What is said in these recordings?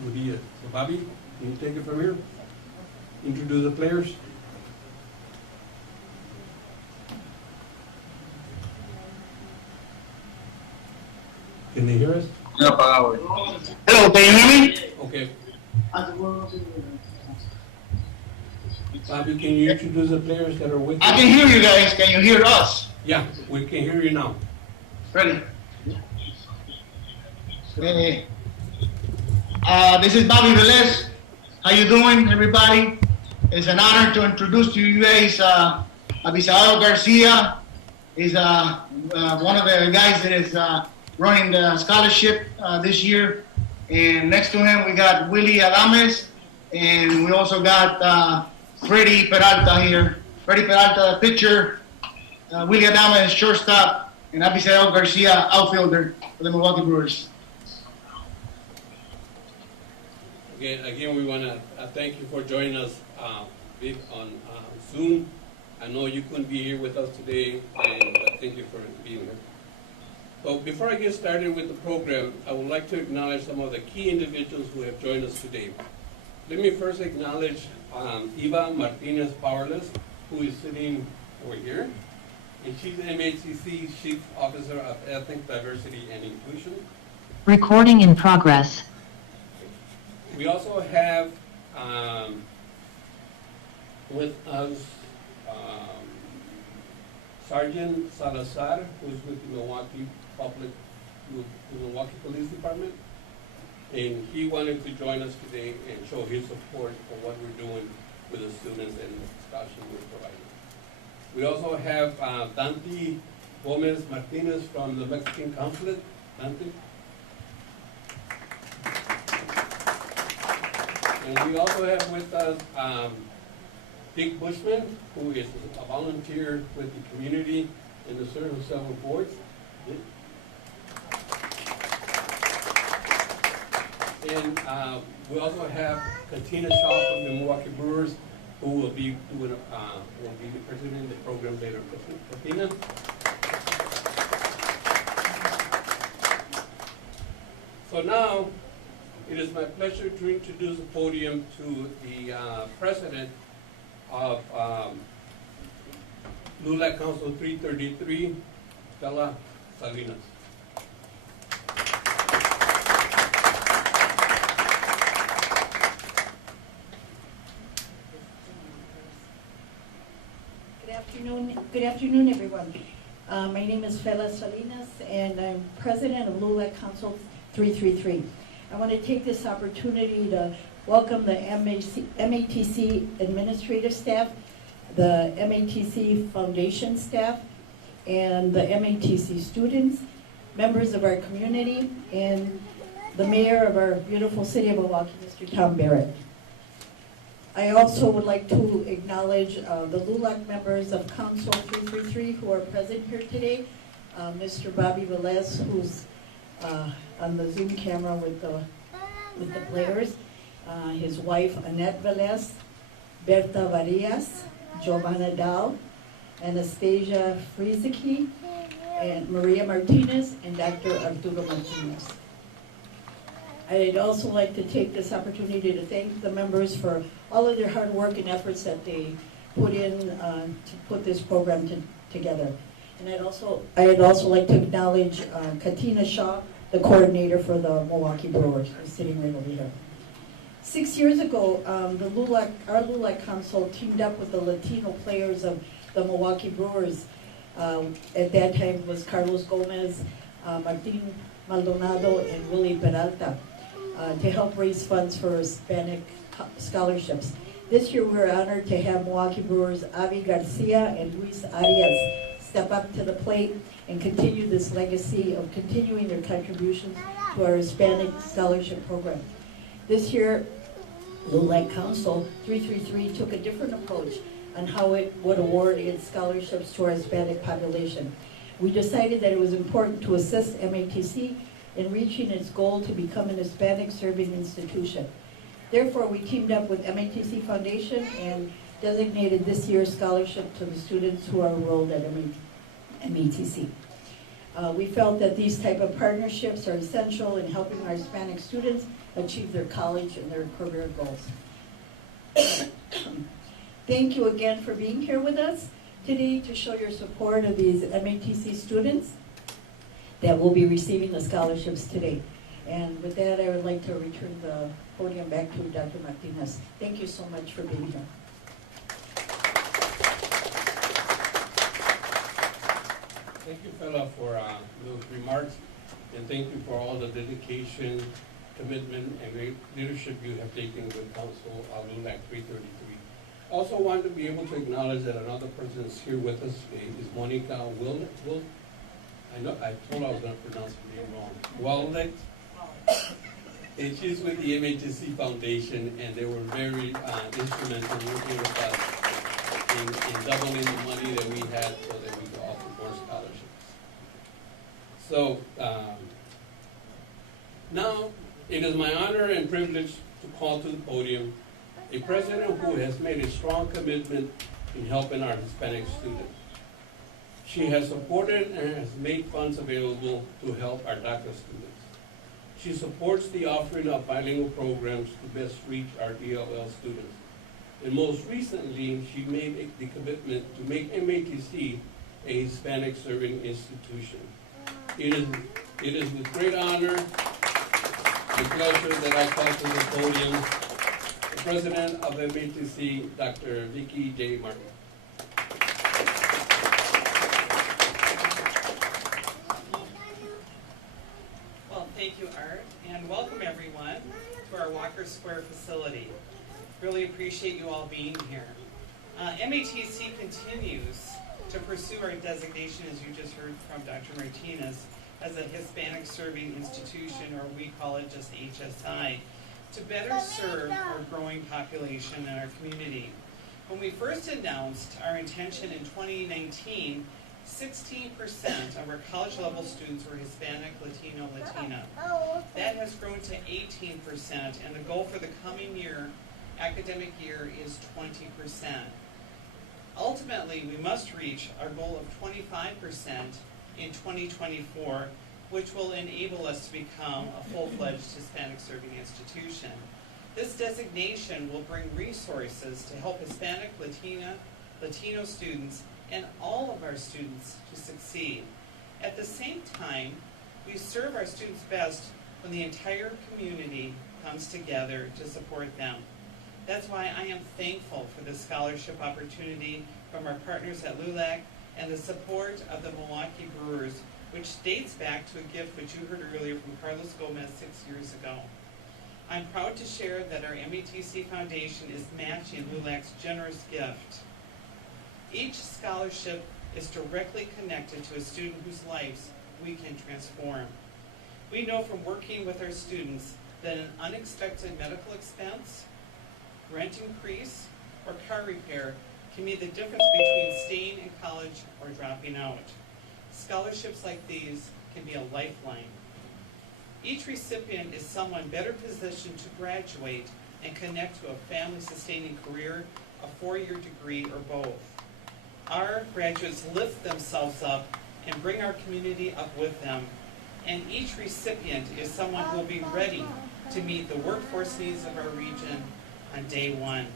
will be it. So Bobby, can you take it from here? Introduce the players. Can they hear us? Hello, can you hear me? Okay. Bobby, can you introduce the players that are with you? I can hear you guys. Can you hear us? Yeah, we can hear you now. Ready? Okay. This is Bobby Velez. How you doing, everybody? It's an honor to introduce to you guys Abisael Garcia. He's one of the guys that is running the scholarship this year. And next to him, we got Willie Adames. And we also got Freddy Peralta here. Freddy Peralta, pitcher. Willie Adames, shortstop. And Abisael Garcia, outfielder for the Milwaukee Brewers. Again, we want to thank you for joining us on Zoom. I know you couldn't be here with us today, and thank you for being here. So before I get started with the program, I would like to acknowledge some of the key individuals who have joined us today. Let me first acknowledge Eva Martinez Powerless, who is sitting over here, and she's the MATC Chief Officer of Ethnic Diversity and Inclusion. Recording in progress. We also have with us Sergeant Salazar, who is with the Milwaukee Police Department, and he wanted to join us today and show his support for what we're doing with the students and the scholarship we're providing. We also have Dante Gomez Martinez from the Mexican Consulate. Dante. And we also have with us Dick Bushman, who is a volunteer with the community and the serves on several boards. And we also have Katina Shaw from the Milwaukee Brewers, who will be doing, presenting the program later. Katina. So now, it is my pleasure to introduce the podium to the president of LULAC Council 333, Stella Salinas. Good afternoon, everyone. My name is Stella Salinas, and I'm president of LULAC Council 333. I want to take this opportunity to welcome the MATC administrative staff, the MATC foundation staff, and the MATC students, members of our community, and the mayor of our beautiful city of Milwaukee, Mr. Tom Barrett. I also would like to acknowledge the LULAC members of Council 333 who are present here today. Mr. Bobby Velez, who's on the Zoom camera with the players, his wife Annette Velez, Berta Varias, Giovanna Dal, Anastasia Frizicki, and Maria Martinez, and Dr. Arturo Martinez. I'd also like to take this opportunity to thank the members for all of their hard work and efforts that they put in to put this program together. And I'd also like to acknowledge Katina Shaw, the coordinator for the Milwaukee Brewers, who's sitting right over here. 6 years ago, our LULAC Council teamed up with the Latino players of the Milwaukee Brewers. At that time it was Carlos Gomez, Martin Maldonado, and Willie Peralta, to help raise funds for Hispanic scholarships. This year we're honored to have Milwaukee Brewers Avi Garcia and Luis Arias step up to the plate and continue this legacy of continuing their contributions to our Hispanic scholarship program. This year, LULAC Council 333 took a different approach on how it would award its scholarships to our Hispanic population. We decided that it was important to assist MATC in reaching its goal to become an Hispanic serving institution. Therefore, we teamed up with MATC Foundation and designated this year's scholarship to the students who are enrolled at MATC. We felt that these type of partnerships are essential in helping our Hispanic students achieve their college and their career goals. Thank you again for being here with us today to show your support of these MATC students that will be receiving the scholarships today. And with that, I would like to return the podium back to Dr. Martinez. Thank you so much for being here. Thank you, Fela, for those remarks, and thank you for all the dedication, commitment, and great leadership you have taken with Council LULAC 333. I also want to be able to acknowledge that another person is here with us today is Monica I told I was going to pronounce her name wrong. Wallet. And she's with the MATC Foundation, and they were very instrumental in working with us in doubling the money that we had so that we could offer more scholarships. So now it is my honor and privilege to call to the podium a president who has made a strong commitment in helping our Hispanic students. She has supported and has made funds available to help our DACA students. She supports the offering of bilingual programs to best reach our ELL students. And most recently, she made the commitment to make MATC a Hispanic serving institution. It is with great honor and pleasure that I call to the podium the President of MATC, Dr. Vicky J. Martin. Well, thank you, Art, and welcome everyone to our Walker Square facility. Really appreciate you all being here. MATC continues to pursue our designation, as you just heard from Dr. Martinez, as a Hispanic Serving Institution, or we call it just HSI, to better serve our growing population and our community. When we first announced our intention in 2019, 16% of our college level students were Hispanic, Latino, Latina. That has grown to 18%, and the goal for the coming year, academic year, is 20%. Ultimately, we must reach our goal of 25% in 2024, which will enable us to become a full-fledged Hispanic serving institution. This designation will bring resources to help Hispanic, Latino students and all of our students to succeed. At the same time, we serve our students best when the entire community comes together to support them. That's why I am thankful for the scholarship opportunity from our partners at LULAC and the support of the Milwaukee Brewers, which dates back to a gift which you heard earlier from Carlos Gomez 6 years ago. I'm proud to share that our MATC Foundation is matching LULAC's generous gift. Each scholarship is directly connected to a student whose lives we can transform. We know from working with our students that an unexpected medical expense, rent increase, or car repair can be the difference between staying in college or dropping out. Scholarships like these can be a lifeline. Each recipient is someone better positioned to graduate and connect to a family-sustaining career, a 4-year degree, or both. Our graduates lift themselves up and bring our community up with them, and each recipient is someone who will be ready to meet the workforce needs of our region on day one.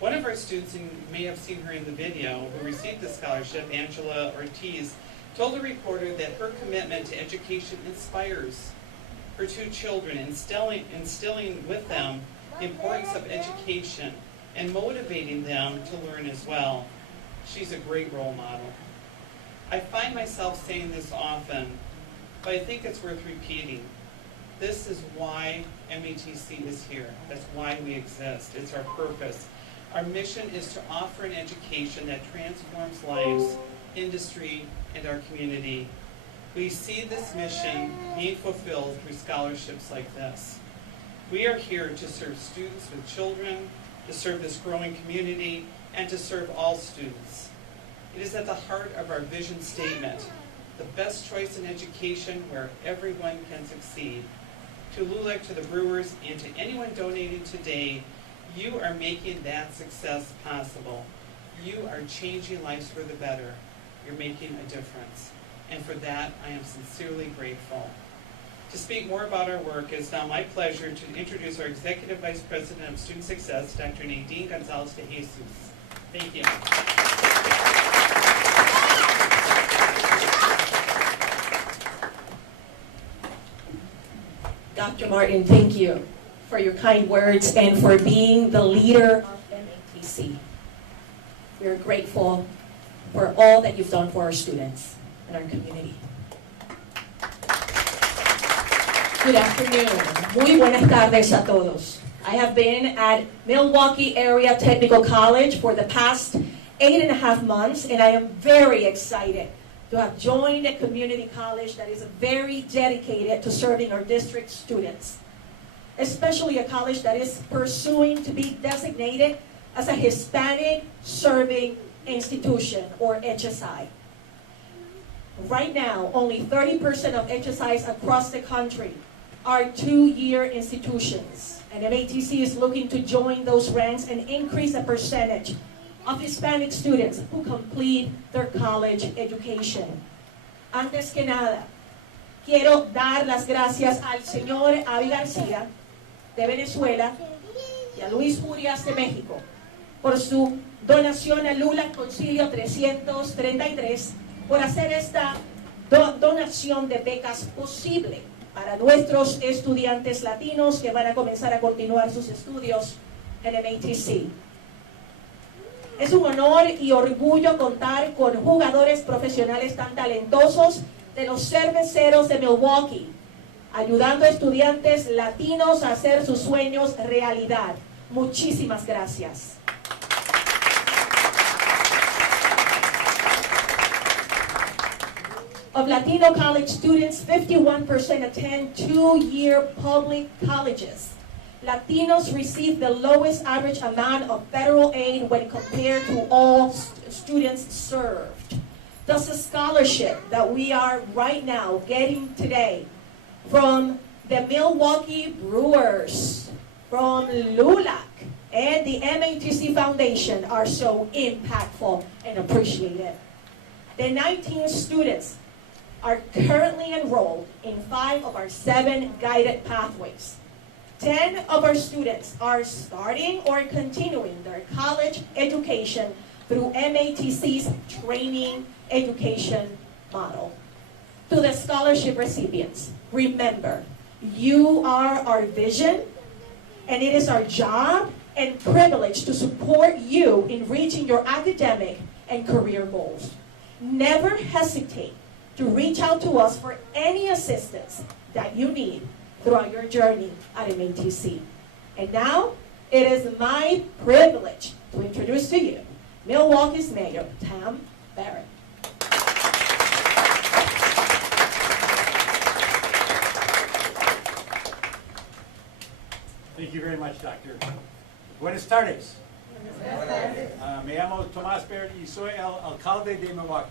One of our students, and you may have seen her in the video, who received the scholarship, Angela Ortiz, told a reporter that her commitment to education inspires her 2 children, instilling with them the importance of education and motivating them to learn as well. She's a great role model. I find myself saying this often, but I think it's worth repeating. This is why MATC is here. That's why we exist. It's our purpose. Our mission is to offer an education that transforms lives, industry, and our community. We see this mission being fulfilled through scholarships like this. We are here to serve students with children, to serve this growing community, and to serve all students. It is at the heart of our vision statement, the best choice in education where everyone can succeed. To LULAC, to the Brewers, and to anyone donating today, you are making that success possible. You are changing lives for the better. You're making a difference. and for that I am sincerely grateful. To speak more about our work, it is now my pleasure to introduce our Executive Vice President of Student Success, Dr. Nadine Gonzalez de Jesus. Thank you. Dr. Martin, thank you for your kind words and for being the leader of MATC. We're grateful for all that you've done for our students and our community. Good afternoon. Muy buenas tardes a todos. I have been at Milwaukee Area Technical College for the past 8.5 months, and I am very excited to have joined a community college that is very dedicated to serving our district students, especially a college that is pursuing to be designated as a Hispanic Serving Institution, or HSI. Right now, only 30% of HSIs across the country are 2-year institutions, and MATC is looking to join those ranks and increase the percentage of Hispanic students who complete their college education. Antes que nada, quiero dar las gracias al señor Avi García de Venezuela y a Luis Urias de México por su donación al LULAC Concilio 333 por hacer esta donación de becas posible para nuestros estudiantes latinos que van a comenzar a continuar sus estudios en MATC. Es un honor y orgullo contar con jugadores profesionales tan talentosos de los cerveceros de Milwaukee, ayudando a estudiantes latinos a hacer sus sueños realidad. Muchísimas gracias. Of Latino college students, 51% attend 2-year public colleges. Latinos receive the lowest average amount of federal aid when compared to all students served. Thus, the scholarship that we are right now getting today from the Milwaukee Brewers, from LULAC, and the MATC Foundation are so impactful and appreciated. The 19 students are currently enrolled in 5 of our 7 guided pathways. 10 of our students are starting or continuing their college education through MATC's training education model. To the scholarship recipients, remember, you are our vision, and it is our job and privilege to support you in reaching your academic and career goals. Never hesitate to reach out to us for any assistance that you need throughout your journey at MATC. And now, it is my privilege to introduce to you Milwaukee's Mayor, Tam Barrett. Thank you very much, Doctor. Buenas tardes. Me llamo Tomás Barrett y soy el alcalde de Milwaukee.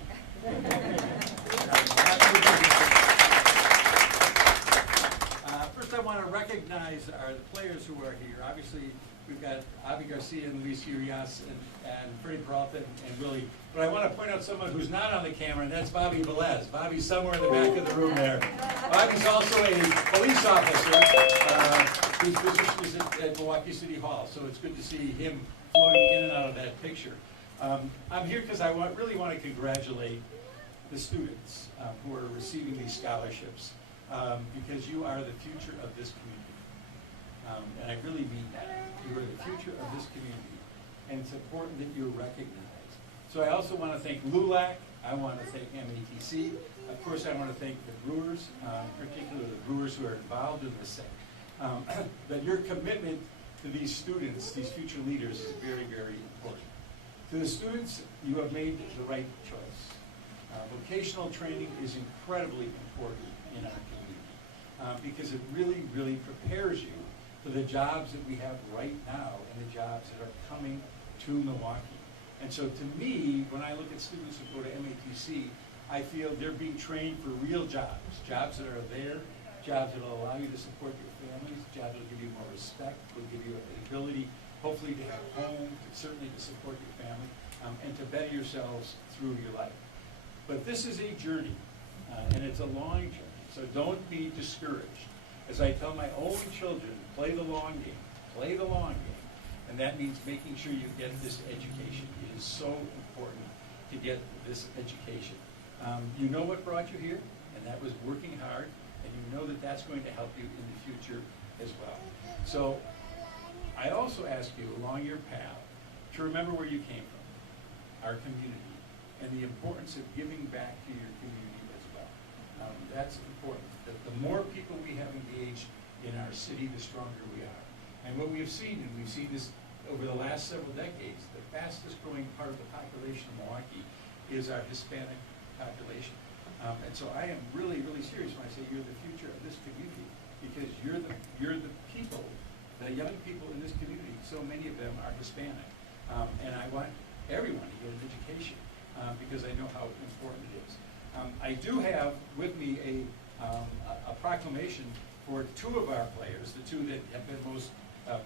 First, I want to recognize the players who are here. Obviously, we've got Avi Garcia and Luis Urias and Freddie Peralta and Willie. But I want to point out someone who's not on the camera, and that's Bobby Velez. Bobby's somewhere in the back of the room there. Bobby's also a police officer whose position is at Milwaukee City Hall. So it's good to see him floating in and out of that picture. I'm here because I really want to congratulate the students who are receiving these scholarships because you are the future of this community. And I really mean that. You are the future of this community, and it's important that you're recognized. So I also want to thank LULAC. I want to thank MATC. Of course, I want to thank the Brewers, particularly the Brewers who are involved in this thing. But your commitment to these students, these future leaders, is very, very important. To the students, you have made the right choice. Vocational training is incredibly important in our community because it really, really prepares you for the jobs that we have right now and the jobs that are coming to Milwaukee. And so to me, when I look at students who go to MATC, I feel they're being trained for real jobs, jobs that are there, jobs that will allow you to support your families, jobs that will give you more respect, will give you the ability, hopefully, to have home, certainly to support your family, and to better yourselves through your life. But this is a journey. and it's a long journey. So don't be discouraged. As I tell my own children, play the long game, play the long game. And that means making sure you get this education. It is so important to get this education. You know what brought you here, and that was working hard, and you know that that's going to help you in the future as well. So I also ask you along your path to remember where you came from, our community, and the importance of giving back to your community as well. That's important. The more people we have engaged in our city, the stronger we are. And what we have seen, and we've seen this over the last several decades, the fastest growing part of the population of Milwaukee is our Hispanic population. And so I am really, really serious when I say you're the future of this community, because you're the people, the young people in this community. So many of them are Hispanic. And I want everyone to get an education because I know how important it is. I do have with me a proclamation for two of our players, the two that have been most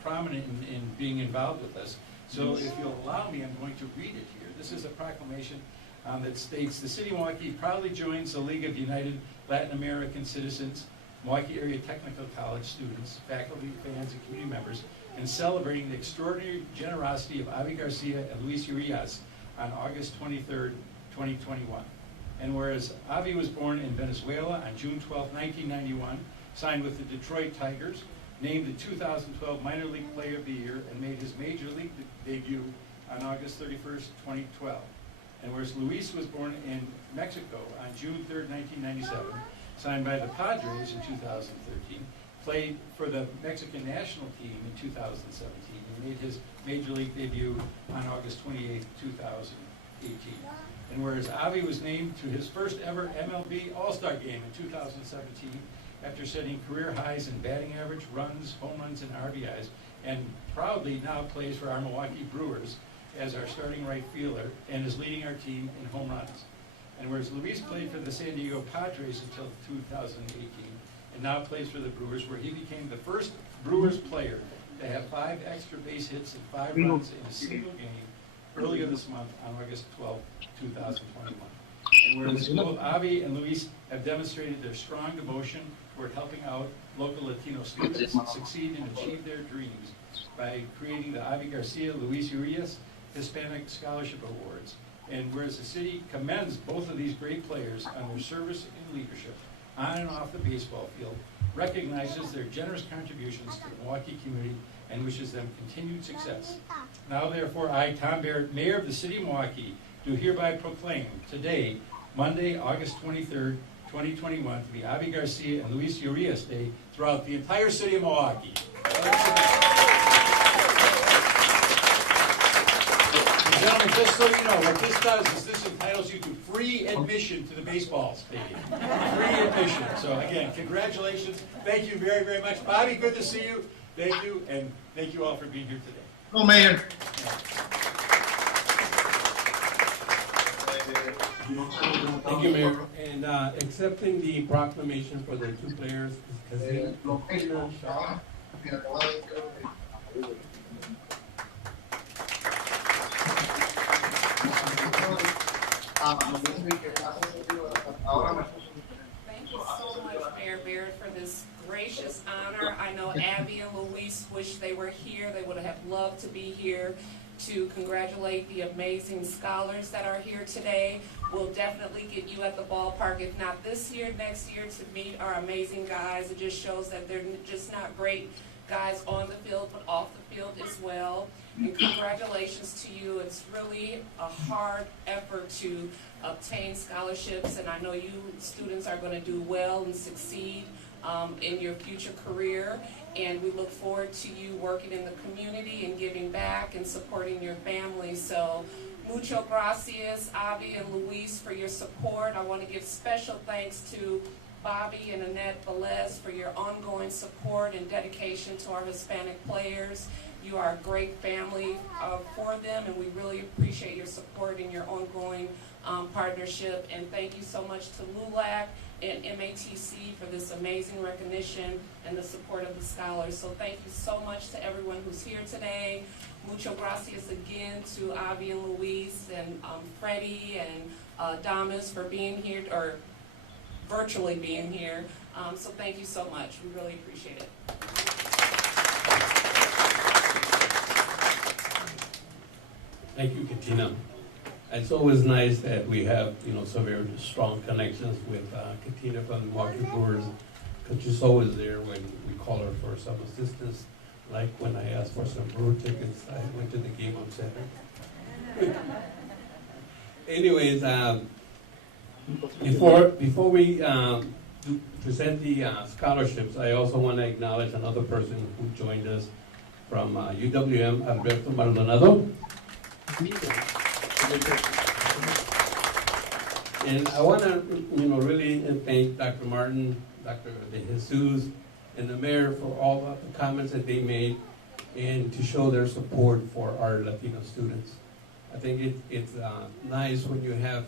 prominent in being involved with us. So if you'll allow me, I'm going to read it here. This is a proclamation that states, the City of Milwaukee proudly joins the League of United Latin American Citizens, Milwaukee Area Technical College students, faculty, fans, and community members in celebrating the extraordinary generosity of Avi Garcia and Luis Urias on August 23rd, 2021. And whereas Avi was born in Venezuela on June 12, 1991, signed with the Detroit Tigers, named the 2012 Minor League Player of the Year, and made his Major League debut on August 31st, 2012. And whereas Luis was born in Mexico on June 3rd, 1997, signed by the Padres in 2013, played for the Mexican national team in 2017, and made his Major League debut on August 28th, 2018. And whereas Avi was named to his first ever MLB All-Star game in 2017, after setting career highs in batting average, runs, home runs, and RBIs, and proudly now plays for our Milwaukee Brewers as our starting right fielder and is leading our team in home runs. And whereas Luis played for the San Diego Padres until 2018, and now plays for the Brewers, where he became the first Brewers player to have 5 extra base hits and 5 runs in a single game earlier this month on August 12, 2021. And whereas both Avi and Luis have demonstrated their strong devotion toward helping out local Latino students succeed and achieve their dreams by creating the Avi Garcia Luis Urias Hispanic Scholarship Awards. And whereas the city commends both of these great players on their service and leadership on and off the baseball field, recognizes their generous contributions to the Milwaukee community, and wishes them continued success. Now therefore, I, Tom Barrett, Mayor of the City of Milwaukee, do hereby proclaim today, Monday, August 23rd, 2021, to be Avi Garcia and Luis Urias Day throughout the entire city of Milwaukee. Gentlemen, just so you know, what this does is this entitles you to free admission to the baseball stadium. Free admission. So again, congratulations. Thank you very, very much. Bobby, good to see you. Thank you, and thank you all for being here today. Hello, Mayor. Thank you, Mayor. And accepting the proclamation for the two players is Casino Shaw. Thank you so much, Mayor Barrett, for this gracious honor. I know Abby and Luis wish they were here. They would have loved to be here to congratulate the amazing scholars that are here today. We'll definitely get you at the ballpark, if not this year, next year, to meet our amazing guys. It just shows that they're just not great guys on the field, but off the field as well. And congratulations to you. It's really a hard effort to obtain scholarships, and I know you students are going to do well and succeed in your future career. And we look forward to you working in the community and giving back and supporting your family. So, mucho gracias, Avi and Luis, for your support. I want to give special thanks to Bobby and Annette Velez for your ongoing support and dedication to our Hispanic players. You are a great family for them, and we really appreciate your support and your ongoing partnership. And thank you so much to LULAC and MATC for this amazing recognition and the support of the scholars. So thank you so much to everyone who's here today. Mucho gracias again to Avi and Luis and Freddie and Damas for being here, or virtually being here. So thank you so much. We really appreciate it. Thank you, Katina. It's always nice that we have, some very strong connections with Katina from the Milwaukee Brewers, because she's always there when we call her for some assistance. Like when I asked for some brewer tickets, I went to the game on Saturday. Anyways, before we present the scholarships, I also want to acknowledge another person who joined us from UWM, Alberto Maldonado. And I want to, really thank Dr. Martin, Dr. De Jesus, and the mayor for all of the comments that they made, and to show their support for our Latino students. I think it's nice when you have,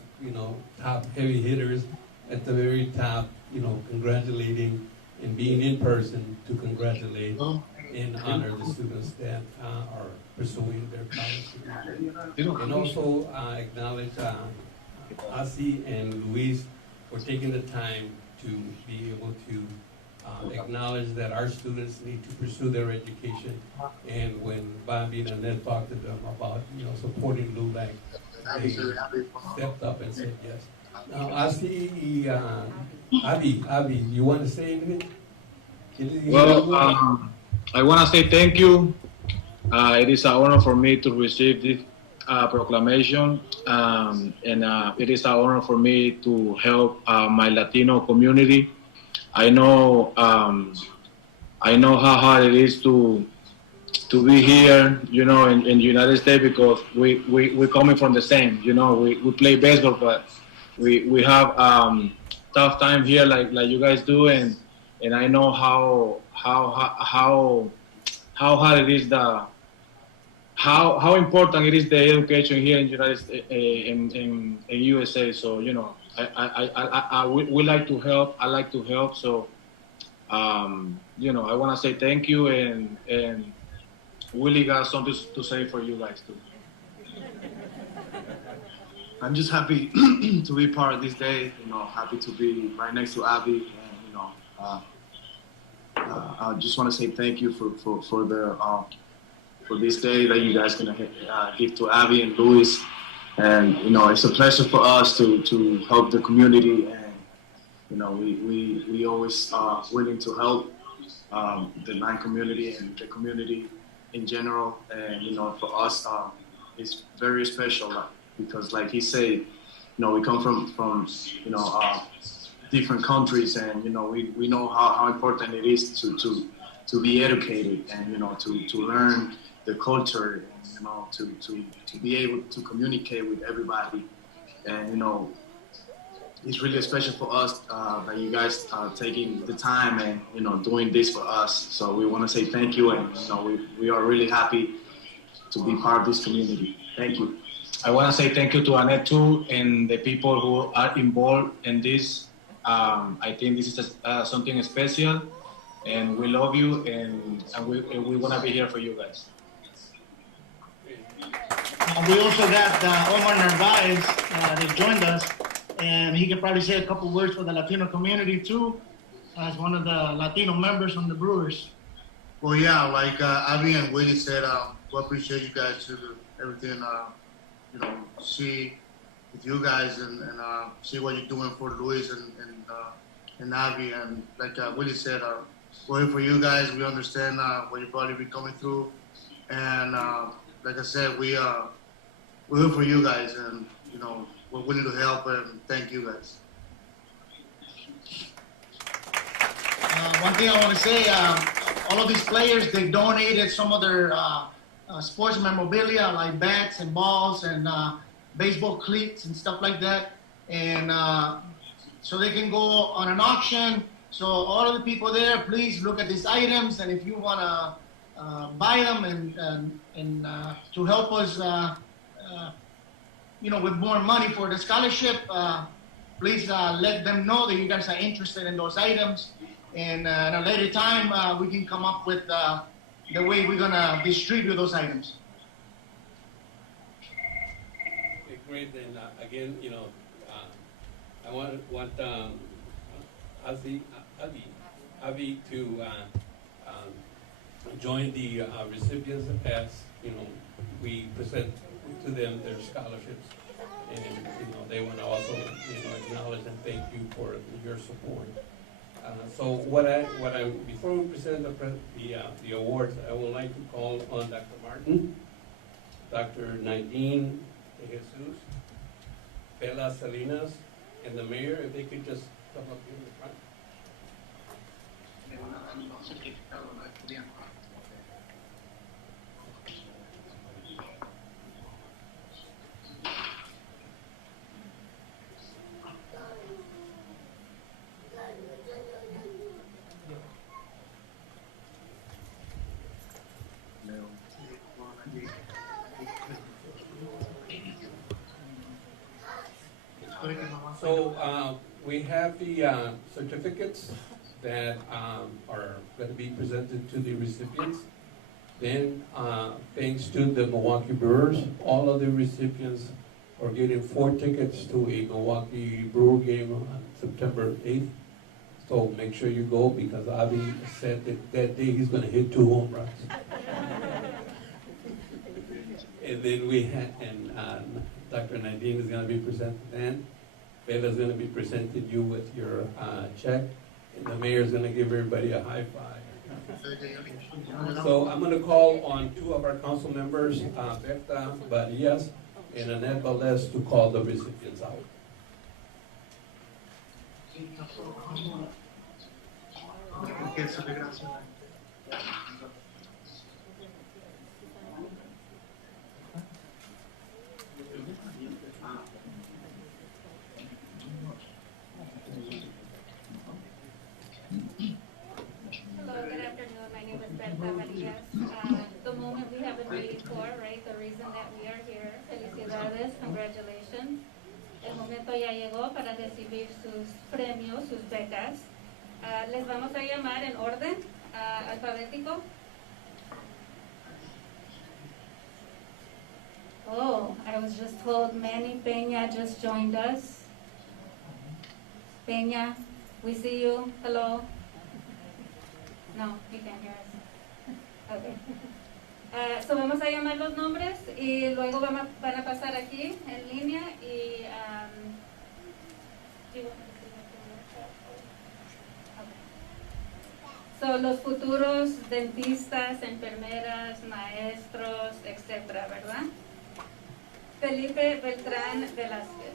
top heavy hitters at the very top, congratulating and being in person to congratulate and honor the students that are pursuing their college degree. And also acknowledge Asi and Luis for taking the time to be able to acknowledge that our students need to pursue their education. And when Bobby and Annette talked to them about, supporting LULAC, they stepped up and said yes. Now, Asi, Abi, you want to say anything? Well, I want to say thank you. It is an honor for me to receive this proclamation, and it is an honor for me to help my Latino community. I know how hard it is to be here, in the United States, because we're coming from the same. We play baseball, but we have tough time here, like you guys do, and I know how hard it is, how important it is, the education here in United States, in USA. So we like to help. I like to help. So I want to say thank you, and Willie got something to say for you guys too. I'm just happy to be part of this day. Happy to be right next to Abby, and I just want to say thank you for this day that you guys gonna give to Abby and Luis, and it's a pleasure for us to help the community, and we always willing to help the line community and the community in general, and for us it's very special, because like he said, we come from different countries, and we know how important it is to be educated, and to learn the culture, and to be able to communicate with everybody, and it's really special for us that you guys are taking the time and doing this for us. So we want to say thank you, and we are really happy to be part of this community. Thank you. I want to say thank you to Annette too, and the people who are involved in this. I think this is something special, and we love you, and we want to be here for you guys. We also got Omar Narvaez that joined us, and he can probably say a couple words for the Latino community too, as one of the Latino members on the Brewers. Well, yeah, like Abby and Willie said, we appreciate you guys to everything. See with you guys, and see what you're doing for Luis and Abby, and like Willie said, we're here for you guys. We understand what you're probably be coming through, and like I said, we're here for you guys, and we're willing to help, and thank you guys. One thing I want to say, all of these players, they donated some of their sports memorabilia, like bats and balls and baseball cleats and stuff like that, and so they can go on an auction. So all of the people there, please look at these items, and if you want to buy them and to help us, with more money for the scholarship, please let them know that you guys are interested in those items, and at a later time we can come up with the way we're gonna distribute those items. Okay, great. And again, I want Avi to join the recipients as, you know, we present to them their scholarships. And, you know, they want to also, you know, acknowledge and thank you for your support. So before we present the awards, I would like to call on Dr. Martin, Dr. Nadine De Jesus, Bella Salinas, and the mayor, if they could just come up here in the front. So we have the certificates that are going to be presented to the recipients. Then, thanks to the Milwaukee Brewers, all of the recipients are getting 4 tickets to a Milwaukee Brewer game on September 8th. So make sure you go, because Avi said that day he's going to hit 2 home runs. And then we had, Dr. Nadine is going to be presented then. Bella's going to be presenting you with your check, and the mayor's going to give everybody a high five. So I'm going to call on 2 of our council members, Berta Barillas and Annette Valdez, to call the recipients out. Hello, good afternoon. My name is Berta Marías. The moment we have been waiting for, right? The reason that we are here. Felicidades, congratulations. El momento ya llegó para recibir sus premios, sus becas. Les vamos a llamar en orden alfabético. Oh, I was just told Manny Peña just joined us. Peña, we see you. Hello. No, he can't hear us. Okay. So vamos a llamar los nombres y luego van a pasar aquí en línea y so los futuros dentistas, enfermeras, maestros, etcétera, ¿verdad? Felipe Beltrán Velázquez.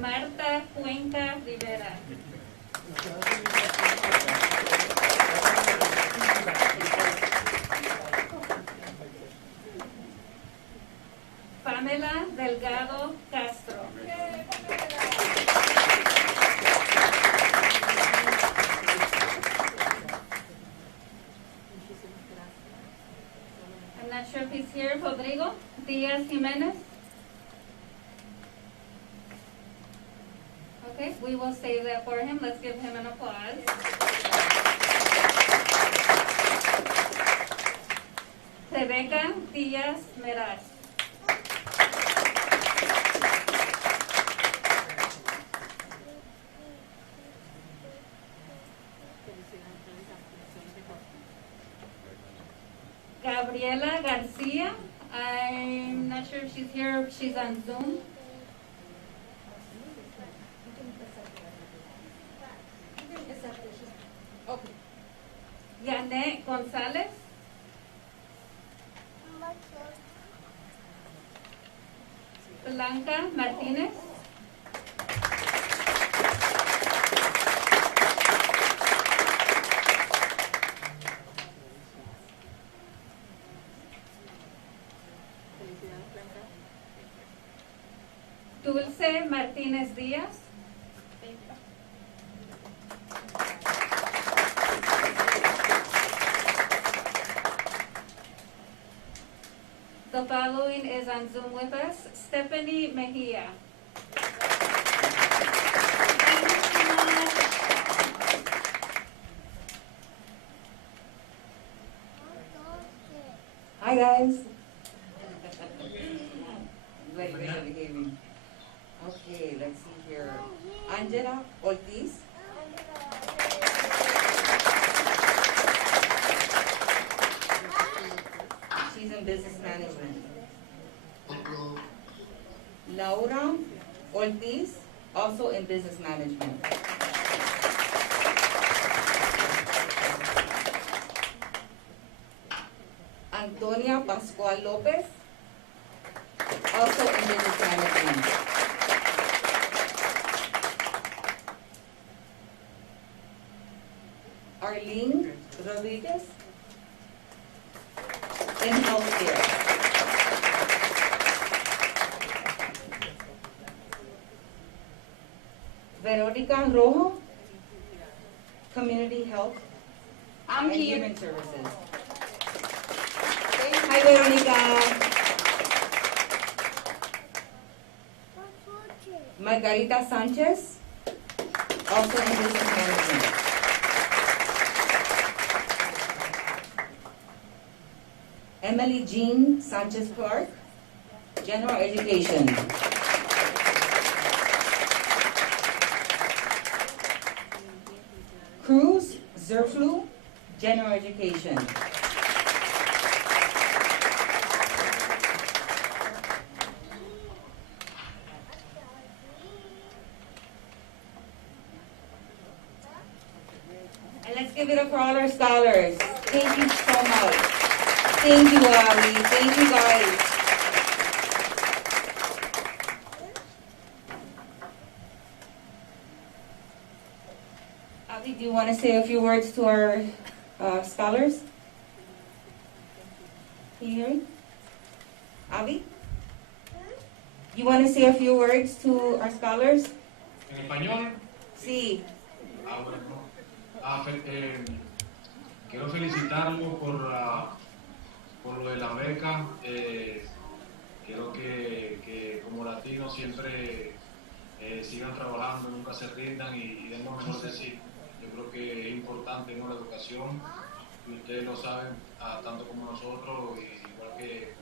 Marta Cuenca Rivera. Pamela Delgado Castro. I'm not sure if he's here. Rodrigo Díaz Jimenez. Okay, we will say that for him. Let's give him an applause. Rebecca Díaz Meraz. Gabriela Garcia. I'm not sure if she's here. She's on Zoom. Yané González. Blanca Martínez. Dulce Martínez Díaz. The following is on Zoom with us. Stephanie Mejia. Hi, guys. Like they're behaving. Okay, let's see here. Angela Ortiz. She's in business management. Laura Ortiz, also in business management. Antonia Pascual Lopez, also in business management. Arlene Rodriguez, in healthcare. Veronica Rojo, community health I'm and here. human services. Hi, Veronica. Margarita Sanchez, also in business management. Emily Jean Sanchez Clark, general education. Cruz Zerflu, general education. And let's give it up for all our scholars. Thank you so much. Thank you, Ali. Thank you, guys. Ali, do you want to say a few words to our scholars? Can you hear me? Avi? You want to say a few words to our scholars? En español. Sí. Bueno. Quiero felicitarlos por lo de la beca. Quiero que como latinos siempre sigan trabajando, nunca se rindan y den lo mejor de sí. Yo creo que es importante, ¿no?, la educación, y ustedes lo saben tanto como nosotros, igual que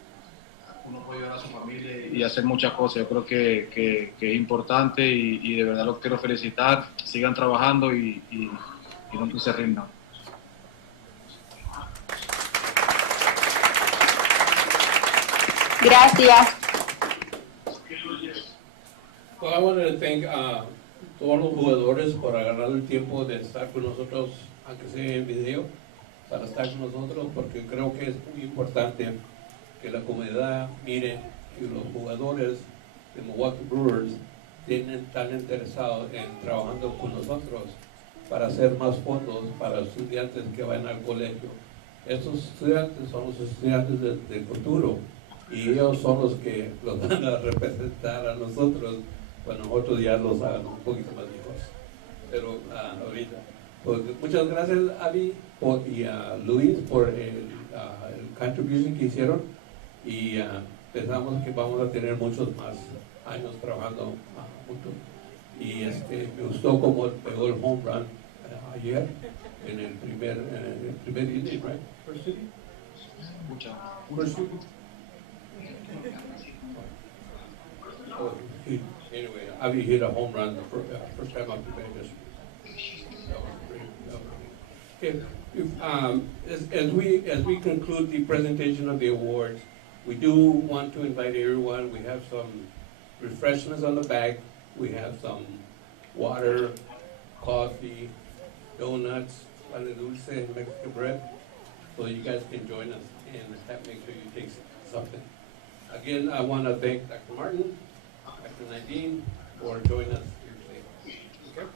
uno puede ayudar a su familia y hacer muchas cosas. Yo creo que es importante y de verdad los quiero felicitar. Sigan trabajando y nunca se rindan. Gracias. Well, I wanted to thank todos los jugadores por agarrar el tiempo de estar con nosotros, aunque sea en video, para estar con nosotros, porque creo que es muy importante que la comunidad mire que los jugadores de Milwaukee Brewers están interesados en trabajando con nosotros para hacer más fondos para los estudiantes que van al colegio. Estos estudiantes son los estudiantes del futuro y ellos son los que los van a representar a nosotros cuando nosotros ya los hagan un poquito más viejos. Pero ahorita, pues, muchas gracias Abby y a Luis por el contribution que hicieron, y pensamos que vamos a tener muchos más años trabajando juntos. Y me gustó cómo pegó el home run ayer en el primer inning, right? First inning? First inning? Oh, anyway, Avi hit a home run the first time up the bat yesterday. That was great. Okay, as we conclude the presentation of the awards, we do want to invite everyone. We have some refreshments on the back. We have some water, coffee, donuts, pan de dulce, and Mexican bread, so you guys can join us and make sure you take something. Again, I want to thank Dr. Martin, Dr. Nadine, for joining us here today. Okay?